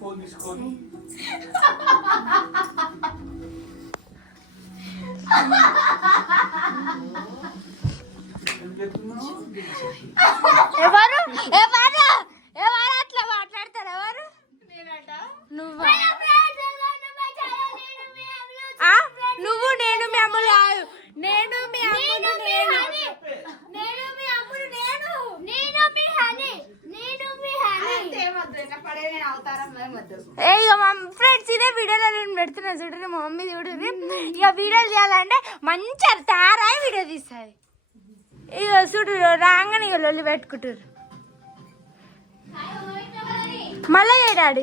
Phone తీసుకొని ఎవరు ఎవరు ఎవరు అట్లా మాట్లాడతారు? ఎవరు? నువ్వు నువ్వు నేను మీ అమ్ములు కాదు. నేను మీ అమ్ములు ఫ్రెండ్స్ ఇదే వీడియోలో నేను పెడుతున్నా చూడండి. మా మమ్మీ చూడండి. ఇక వీడియోలు చేయాలంటే మంచిగా తయారై వీడియో తీస్తుంది. ఇక చూడు రాగానే ఇక లొల్లి పెట్టుకుంటారు. మళ్ళీ చేయడాడు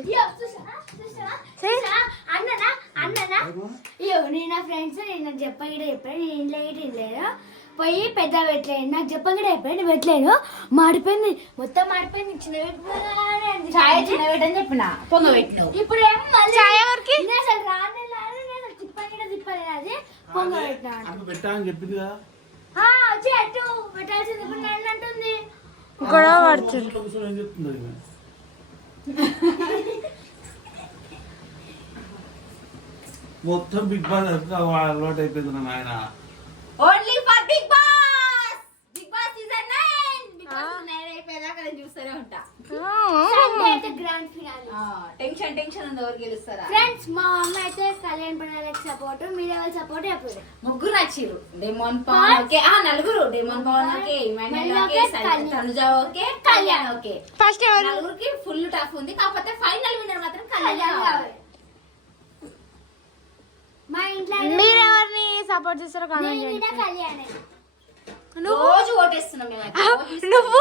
నేను ఫ్రెండ్స్ నేను చెప్పగిడ చెప్పాను. నేను ఇంట్లో ఇట్లేదు పోయి పెద్ద పెట్టలేదు. నాకు చెప్పగిడ చెప్పాను. నేను పెట్టలేదు. మాడిపోయింది, మొత్తం మాడిపోయింది. చిన్న పెట్టిన చిన్న పెట్టని చెప్పిన పొంగ పెట్టిన. ఇప్పుడు ఏం చాయ్ ఎవరికి అసలు రానే నేను తిప్పగిడ తిప్పలేదు. అది పొంగ పెట్టిన చెప్పింది కదా వచ్చి అటు పెట్టాల్సింది. ఇప్పుడు నన్ను అంటుంది గొడవ పడుతుంది. మొత్తం బిగ్ బాస్ అలవాటు అయిపోయింది నాయన. Only for Bigg Boss. Bigg Boss season 9. Bigg Boss 9 అయిపోయేదాకా నేను చూస్తూనే ఉంటా. Grand finale. టెన్షన్ టెన్షన్ ఉంది ఎవరు గెలుస్తారా. ఫ్రెండ్స్ మా అమ్మ అయితే కళ్యాణ్ పడాలకి సపోర్ట్, మీరు ఎవరు సపోర్ట్ చెప్పండి. ముగ్గురు నచ్చిరు. డెమోన్ పవన్ ఓకే. నలుగురు. Demon Pavan okay, Emmanuel okay, Tanuja okay, Kalyan okay. First ఎవరు? నలుగురికి ఫుల్ టఫ్ ఉంది. కాకపోతే ఫైనల్ విన్నర్ మాత్రం కళ్యాణ్ కావాలి. మా ఇంట్లో మీరు ఎవరిని సపోర్ట్ చేస్తారో కామెంట్ చేయండి. కళ్యాణ్ రోజు ఓటేస్తున్నాం మేము. నువ్వు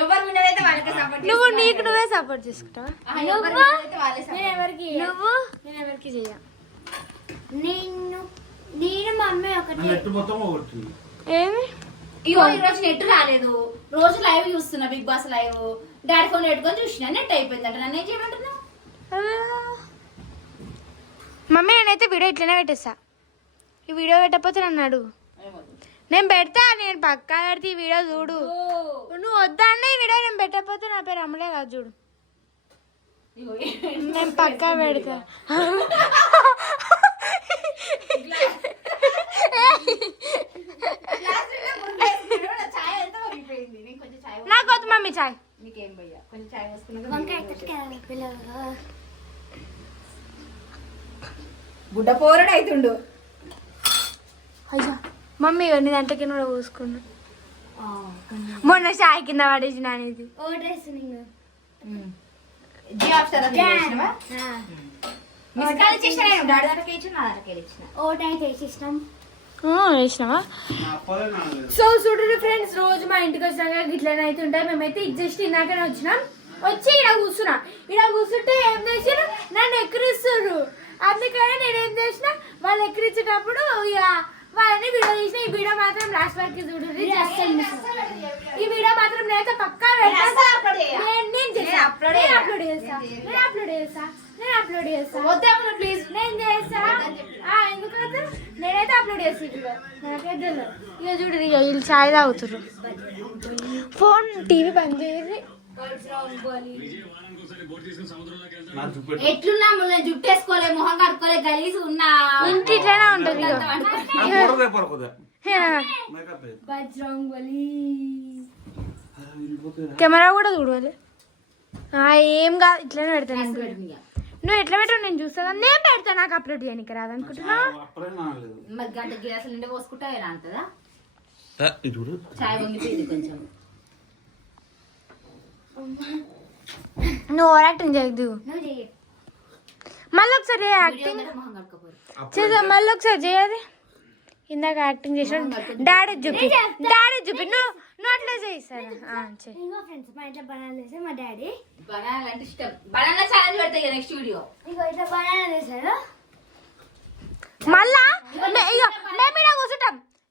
ఎవరు విన్నర్ అయితే వాళ్ళకే సపోర్ట్. నువ్వు నీకు నువ్వే సపోర్ట్ చేసుకుంటావా? ఎవరు విన్నర్ అయితే వాళ్ళే సపోర్ట్. నేను ఎవరికి చేయ. నేను మా అమ్మ ఒకటి మొత్తం ఒకటి ఏమి ఇగో ఈ రోజు నెట్ రాలేదు. రోజు లైవ్ చూస్తున్నా Bigg Boss live. Daddy phone పెట్టుకొని చూసినా నెట్ అయిపోయిందట. నన్ను ఏం చేయమంటున్నా? మమ్మీ నేనైతే వీడియో ఇట్లనే పెట్టేస్తా. ఈ వీడియో పెట్టకపోతే నన్ను అడుగు. నేను పెడతా. నేను పక్కా పెడితే ఈ వీడియో చూడు. నువ్వు వద్దా అంటే ఈ వీడియో నేను పెట్టకపోతే నా పేరు అమ్మలే కాదు చూడు. నేను పక్కా పెడతా. నాకు వద్దు మమ్మీ చాయ్. నీకేం భయ్యా కొంచెం చాయ్ వేసుకున్నా. గుడ్డ పోరడు అవుతుండు. అయ్యా మమ్మీ నీ దాంట్లోకి కూడా పోసుకున్నా. మొన్న చాయ్ కింద పడేసిన అనేది. వేసినావా? సో చూడండి ఫ్రెండ్స్, రోజు మా ఇంటికి వచ్చినాక గిట్లనే అయితే ఉంటాయి. మేమైతే జస్ట్ ఇందాకనే వచ్చినాం. వచ్చి ఇక్కడ కూర్చున్నా. ఇక్కడ కూర్చుంటే ఏం చేసారు, నన్ను ఎక్కిరిస్తున్నారు. అందుకని నేనేం చేసిన, వాళ్ళు ఎక్కిరించేటప్పుడు ఇక వాళ్ళని వీడియో తీసిన. ఈ వీడియో మాత్రం లాస్ట్ వరకు చూడండి. ఈ వీడియో మాత్రం నేనైతే పక్కా అప్లోడ్ చేస్తా ప్లీజ్. నేను చేస్తా. ఎందుకంటే నేనైతే అప్లోడ్ చేసి నాకైతే ఇక చూడండి. ఇక వీళ్ళు చాయ్ తాగుతారు. ఫోన్ టీవీ బంద్ చేసి ఎట్లున్నా జుట్టు వేసుకోలే, మొహం కడుక్కోలే, గలీజ్ ఉన్నా ఇంటి ఇట్లానే ఉంటది. కెమెరా కూడా చూడాలి. ఏం కాదు, ఇట్లానే పెడతాను. నువ్వు ఎట్లా పెట్టావు నేను చూస్తా. నేను పెడతా. నాకు అప్లోడ్ చేయడానికి రాదనుకుంటున్నా. గంట గిలాసులు నిండా పోసుకుంటా ఎలా అంటదా? చాయ్ వంగిపోయింది కొంచెం. నువ్వు యాక్టింగ్ చేయదు. మళ్ళీ ఒకసారి యాక్టింగ్ చేసా. మళ్ళీ ఒకసారి చేయాలి. ఇందాక యాక్టింగ్ చేసిన డాడీ చూపి. నువ్వు అట్లా చేయిస్తాను. మా ఇంట్లో బనానా చేసారు. మా డాడీ బనానా అంటే ఇష్టం. బనానా ఛాలెంజ్ పెడతాయి నెక్స్ట్ వీడియో. ఇట్లా బనానా చేశారు. మళ్ళా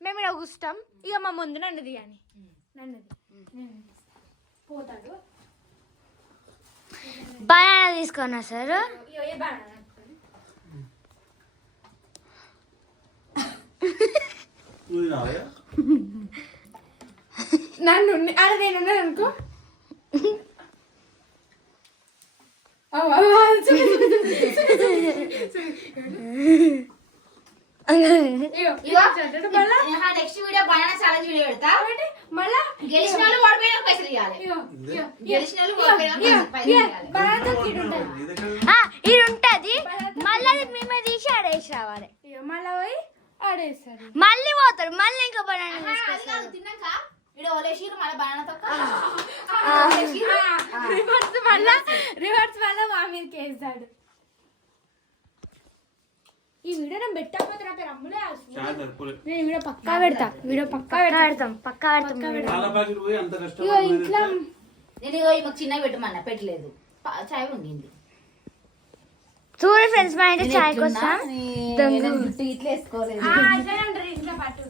మేము ఇక్కడ కూర్చుంటాం. ఇక మా ముందు నన్నది అని పోతాడు. బనానా తీసుకున్నా సార్. నన్ను అరే నేను అనుకో. Next video banana challenge video పెడతా. మళ్ళా గెలిచిన వాళ్ళు ఓడిపోయిన పైసలు ఇవ్వాలి. గెలిచిన వాళ్ళు ఓడిపోయిన పైసలు ఇవ్వాలి. ఇది ఉంటది మళ్ళీ మేమే తీసి ఆడేసి రావాలి. మళ్ళా పోయి ఆడేస్తారు. మళ్ళీ పోతారు మళ్ళీ ఇంకా బనానా అది కాదు, తిన్నాక ఇక్కడ ఒలేసిరు మళ్ళీ బనానా తొక్క రివర్స్ మళ్ళా మా మీదకి వేస్తాడు. ఈ వీడియో నేను పెట్టకపోతే నా పేరు అమ్ములే. నేను వీడియో పక్కా పెడతా. పక్కా పెడతాం. చాలా ప్యాకెట్ పోయి అంత కష్టం. ఇగో ఇంట్లో నేను మాకు చిన్నగా పెట్టమన్నా పెట్టలేదు. చాయ్ వంగింది. చూడు ఫ్రెండ్స్ మా ఇంటి చాయ్ కోసం గుట్టు ఇట్లా వేసుకోలేదు. ఇంట్లో పాటు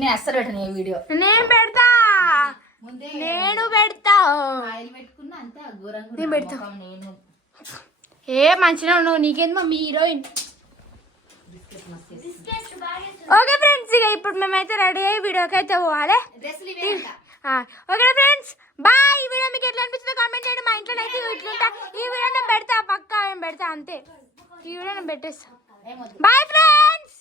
నేను అస్సలు పెట్టను ఈ వీడియో. నేను పెడతా. ముందే నేను పెడతా. ఆయిల్ పెట్టుకున్నా అంతే ఘోరంగా నేను పెడతా. నేను ఏ మంచిగా ఉన్నావు. నీకేంది మమ్మీ హీరోయిన్. ఓకే ఫ్రెండ్స్ ఇక ఇప్పుడు మేమైతే రెడీ అయ్యి వీడియోకి అయితే పోవాలి. డ్రెస్సులు ఇవే అంట. Okay friends bye. ఈ వీడియో మీకు ఎట్లా అనిపించిందో కామెంట్ చేయండి. మా ఇంట్లో అయితే ఇట్లుంటా. ఈ వీడియో నేను పెడతా పక్కా. ఏం పెడతా అంతే. ఈ వీడియో నేను పెట్టేస్తా. Bye friends.